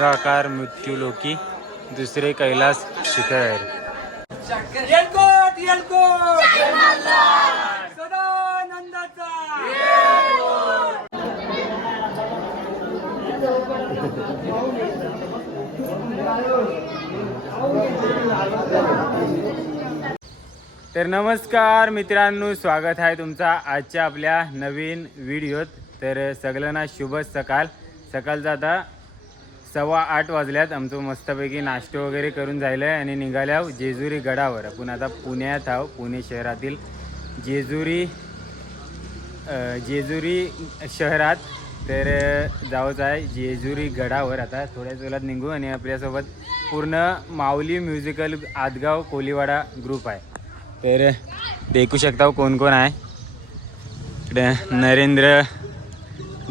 शिवलिंगाकार मृत्यूलोकी दुसरे कैलास शिखर. तर नमस्कार मित्रांनो स्वागत आहे तुमचा आजच्या आपल्या नवीन व्हिडिओत. तर सगळ्यांना शुभ सकाळ. सकाळचा आता सव्वा आठ वाजल्यात. आमचं मस्तपैकी नाश्तो वगैरे करून जायलं आहे आणि निघाल्या जेजुरी गडावर. आपण आता पुण्यात आहो पुणे शहरातील जेजुरी जेजुरी शहरात. तर जाऊच आहे जेजुरी गडावर. आता थोड्याच वेळात निघू आणि आपल्यासोबत पूर्ण माऊली म्युझिकल आदगाव कोलीवाडा ग्रुप आहे. तर देखू शकता हो कोण कोण आहे. इकडे नरेंद्र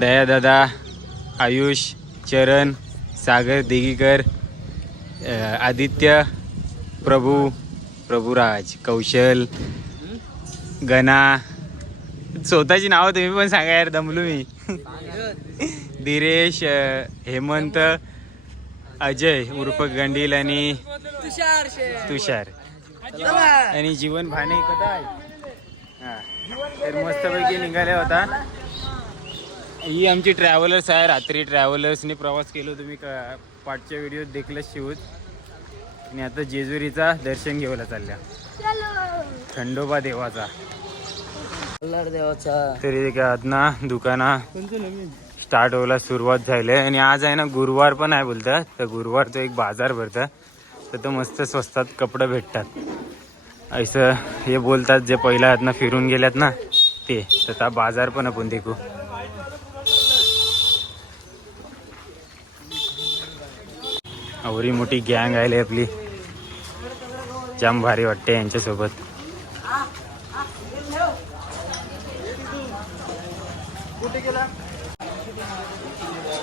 दयादादा आयुष चरण सागर दिगीकर आदित्य प्रभू प्रभुराज कौशल गणा. स्वतःची नावं तुम्ही पण सांगा यार दमलो मी. धीरेश हेमंत अजय उर्फ गंडील आणि तुषार तुषार. आणि जीवन भाने कथा आहे. हा. तर मस्तपैकी निघाल्या होता. ही आमची ट्रॅव्हलर्स आहे रात्री ट्रॅव्हलर्सने प्रवास केलो तुम्ही का पाठच्या व्हिडिओत देखलंच शिवत आणि आता जेजुरीचा दर्शन घेऊला चालल्या. खंडोबा देवाचा. देवाचा. तरी का ना दुकाना स्टार्ट व्हायला सुरुवात झाली आहे. आणि आज आहे ना गुरुवार पण आहे बोलतात. तर गुरुवार तो एक बाजार भरता. तर तो मस्त स्वस्तात कपडे भेटतात. असं हे बोलतात जे पहिल्या हातनं फिरून गेल्यात ना ते. तर त्या बाजार पण आपण देखू. एवढी मोठी गँग आली आपली. जाम भारी वाटते यांच्यासोबत.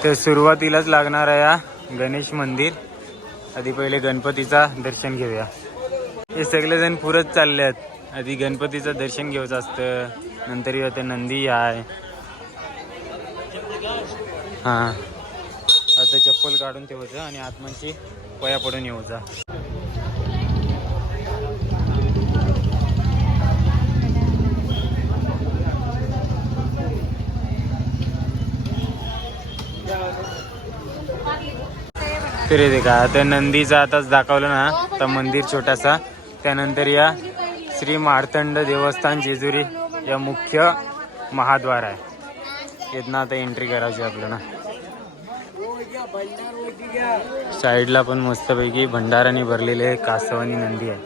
तर सुरुवातीलाच लागणार आहे या गणेश मंदिर. आधी पहिले गणपतीचा दर्शन घेऊया. हे सगळेजण पुरत चालले आहेत. आधी गणपतीचं दर्शन घ्यायचं असतं नंतर आता नंदी आहे. हां. चप्पल काढून ठेवायचं आणि आत्माची पया पडून येऊचा तरी ते का? आता नंदीचा आताच दाखवलं ना तर मंदिर छोटासा. त्यानंतर या श्री मार्तंड देवस्थान जेजुरी या मुख्य महाद्वार आहे. इथनं आता एंट्री करायची आपल्याला. साईडला पण मस्तपैकी भंडाराने भरलेले कासवानी नंदी आहे.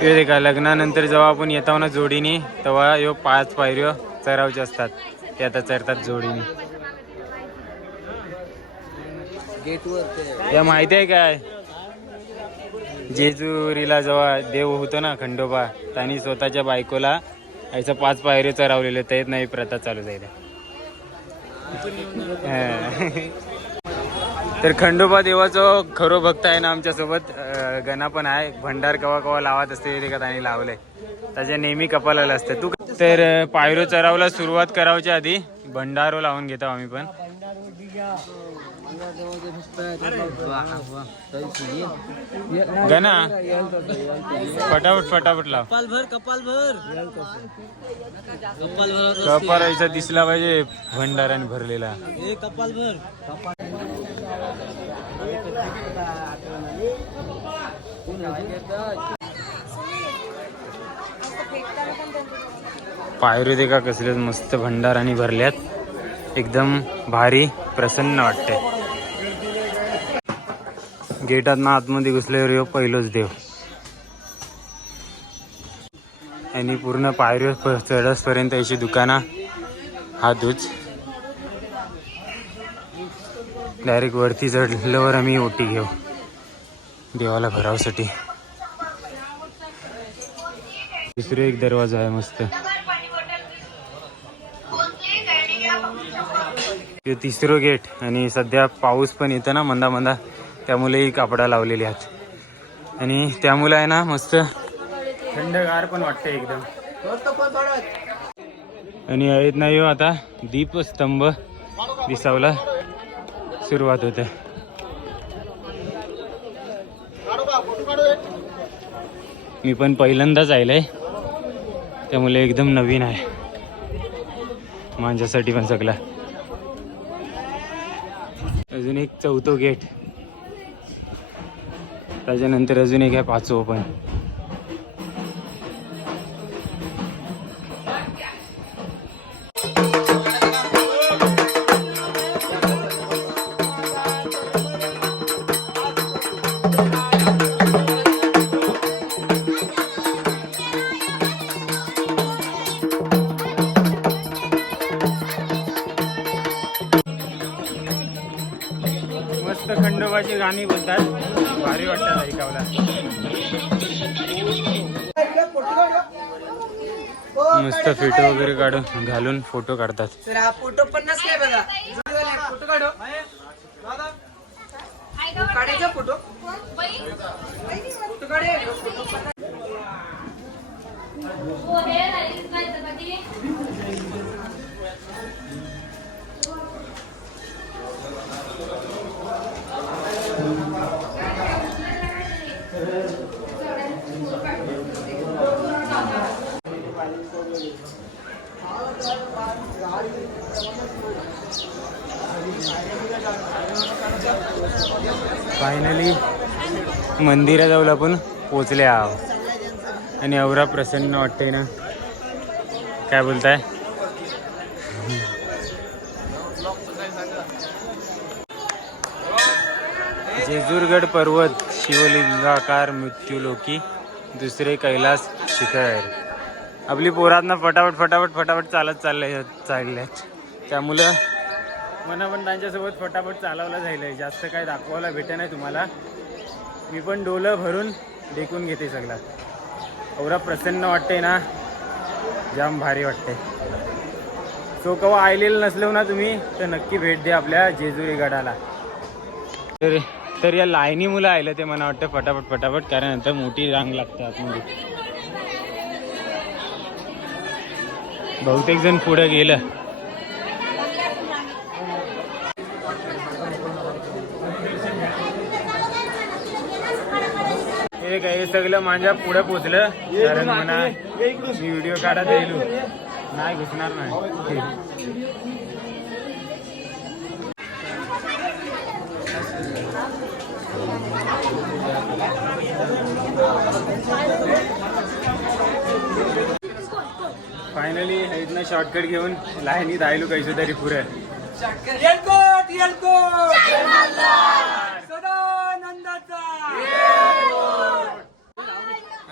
ते का लग्नानंतर जेव्हा आपण येतो ना जोडीने तेव्हा यो पाच पायऱ्यो चरावचे असतात. ते आता चरतात जोडीने. या माहिती आहे काय? जेजुरीला जेव्हा देव होतो ना खंडोबा त्यांनी स्वतःच्या बायकोला याचं पाच पायरे चरावलेले तर नाही प्रथा चालू जाईल तर खंडोबा देवाचं खरो भक्त आहे ना आमच्यासोबत. सोबत गणा पण आहे. भंडार कवा कवा लावत असते ते का त्यांनी लावलंय त्याच्या नेहमी कपालाला असते. तू तर पायरो चरावला सुरुवात करावच्या आधी भंडारो लावून घेतो आम्ही पण. गणा. फटाफट फटाफट लाव. कपाल भर कपाल भर कपाल भर कपारायचा दिसला पाहिजे भंडाराने भरलेला. कपाल भर पायरे ते का कसले मस्त भंडाराने भरल्यात. एकदम भारी प्रसन्न वाटते गेटात ना आतमध्ये घुसल्यावर यो पहिलोच देव. आणि पूर्ण पायरी चढसपर्यंत याची दुकानं. हा तूच. डायरेक्ट वरती चढल्यावर आम्ही ओटी घेऊ. देवाला भरावसाठी. दुसरे एक दरवाजा आहे मस्त. तिसरं गेट. आणि सध्या पाऊस पण येतं ना मंदा मंदा. त्यामुळे कापडा लावलेली आहेत. आणि त्यामुळे आहे ना मस्त. थंडगार पण वाटते एकदम. आणि आहेत नाही हो आता दीपस्तंभ दिसावला सुरुवात होते. मी पण पहिल्यांदाच आयलंय. त्यामुळे एकदम नवीन आहे. माझ्यासाठी पण सगळा. अजून एक चौथो गेट त्याच्यानंतर अजून एक आहे पाचवं पण मस्त फेटो वगैरे काढून घालून फोटो काढतात. फोटो पण नसले बघा. फोटो काढू. काढायचा फोटो फोटो काढे फायनली मंदिराजवळ आपण पोचले आहोत. आणि एवढा प्रसन्न वाटते ना. काय बोलताय? जेजूरगड पर्वत शिवलिंगाकार मृत्यूलोकी दुसरे कैलास शिखर. आपली पोरातनं फटाफट फटाफट फटाफट चालत चालले चालल्यात त्यामुळं मला पण त्यांच्यासोबत फटाफट चालवलं जाईल जास्त काय दाखवायला भेटत नाही तुम्हाला. मी पण डोलं भरून देखून घेते सगळा. एवढा प्रसन्न वाटते ना. जाम भारी वाटते सो केव्हा आलेलं नसलो ना तुम्ही तर नक्की भेट द्या आपल्या जेजुरी गडाला. तर तर या लाईनी मुलं आलं ते मला वाटतं फटाफट फटाफट कारण नंतर मोठी रांग लागते आतमध्ये. बहुतेक जण पुढे गेलं. हे काय हे सगळं माझ्या पुढे पोचलं. कारण म्हणा मी व्हिडिओ काढत येईल नाही घुसणार नाही. फायनली इथनं शॉर्टकट घेऊन लाईनीत आयलो कैसे तरी पुढे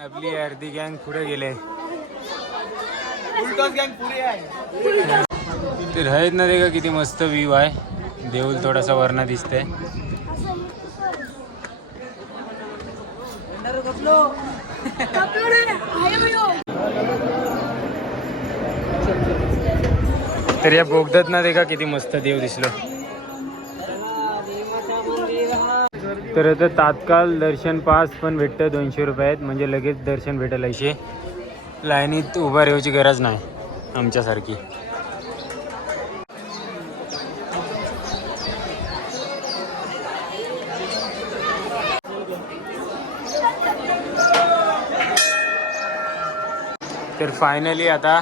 आपली अर्धी गँग पुढे गेले. ते राहत ना ते का किती मस्त व्ह्यू आहे. देऊल थोडासा वरना दिसतंय तर या बोगदत ना ते का किती मस्त देव दिसलो. तर आता तात्काळ दर्शन पास पण भेटतं दोनशे रुपयात. म्हणजे लगेच दर्शन भेटेल असे लाईनीत उभा राहायची गरज नाही आमच्यासारखी. तर फायनली आता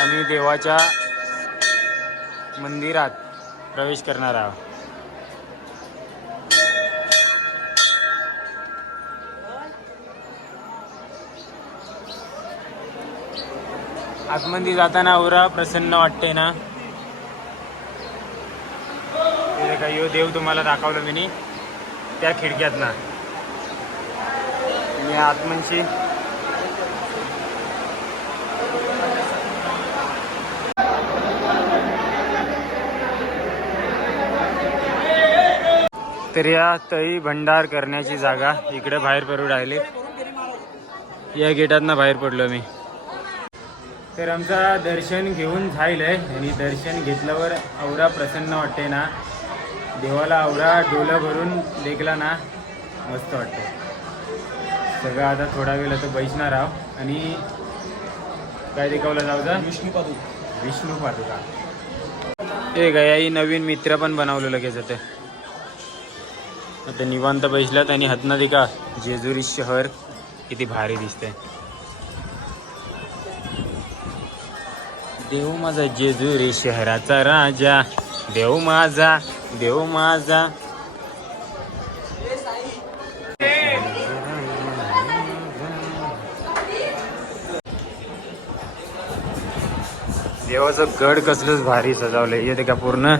आम्ही देवाच्या मंदिरात प्रवेश करणार आहोत. आतमध्ये जाताना औरा प्रसन्न वाटते ना. का यो देव तुम्हाला दाखवलं मी त्या खिडक्यात ना मी आतमनशी. तर या तळी भंडार करण्याची जागा इकडे बाहेर पडू राहिले. या गेटातनं बाहेर पडलो मी. तर आमचा दर्शन घेऊन झालंय. आणि दर्शन घेतल्यावर आवरा प्रसन्न वाटते ना. देवाला आवरा डोलं भरून देखला ना मस्त वाटते. सगळं आता थोडा वेळ आता बैसणार आहोत. आणि काय दिखावलं जाऊचं विष्णू पादू विष्णू पादुका. ते गयाई नवीन मित्र पण बनवलं लगेच ते आता निवांत बैसल्यात आणि हतना का जेजुरी शहर किती भारी दिसतंय. देव माझा जेजुरी शहराचा राजा. देव माझा देव माझा. देवाचं गड कसलंच भारी सजावलं येते का पूर्ण?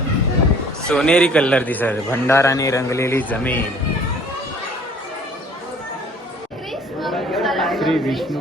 सोनेरी कलर दिसत. भंडाराने रंगलेली जमीन. श्री विष्णू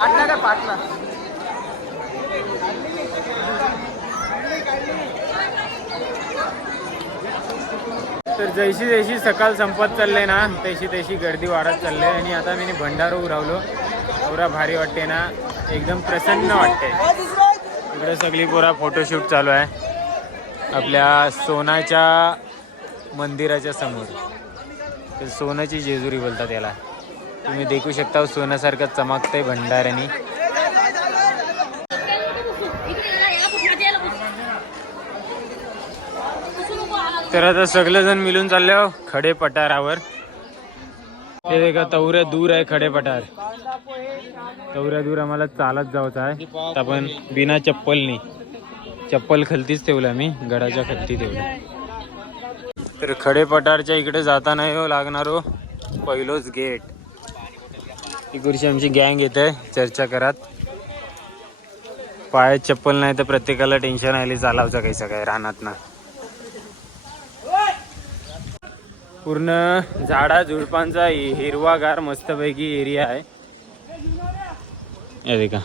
पाटला का पाटला. तर जैशी जैशी सकाळ संपत चालले ना तशी तशी गर्दी वाढत चालले आणि आता मी भंडार उरावलो. एवढा भारी वाटते ना एकदम प्रसन्न वाटते. इकडे सगळी पुरा फोटोशूट चालू आहे. आपल्या सोनाच्या मंदिराच्या समोर. तर सोनाची जेजुरी बोलतात याला. तुम्ही देखू शकता सोन्यासारखं चमकतंय भंडाऱ्यानी. तर आता सगळेजण मिळून चालले हो खडे पठारावर. ते देखा तवऱ्या दूर आहे खडे पठार. तवऱ्या दूर आम्हाला चालत जायचं आहे. आपण बिना चप्पलनी चप्पल खलतीच ठेवलं मी गडाच्या खलती ठेवलं तर खडे पठारच्या इकडे जाताना हो लागणार हो पहिलोच गेट. इकडची आमची गँग येते चर्चा करत. पायात चप्पल नाही तर प्रत्येकाला टेन्शन आली चालावचं काही सगळं रानात ना पूर्ण झाडा झुडपांचा हिरवागार मस्तपैकी एरिया आहे. का देखा.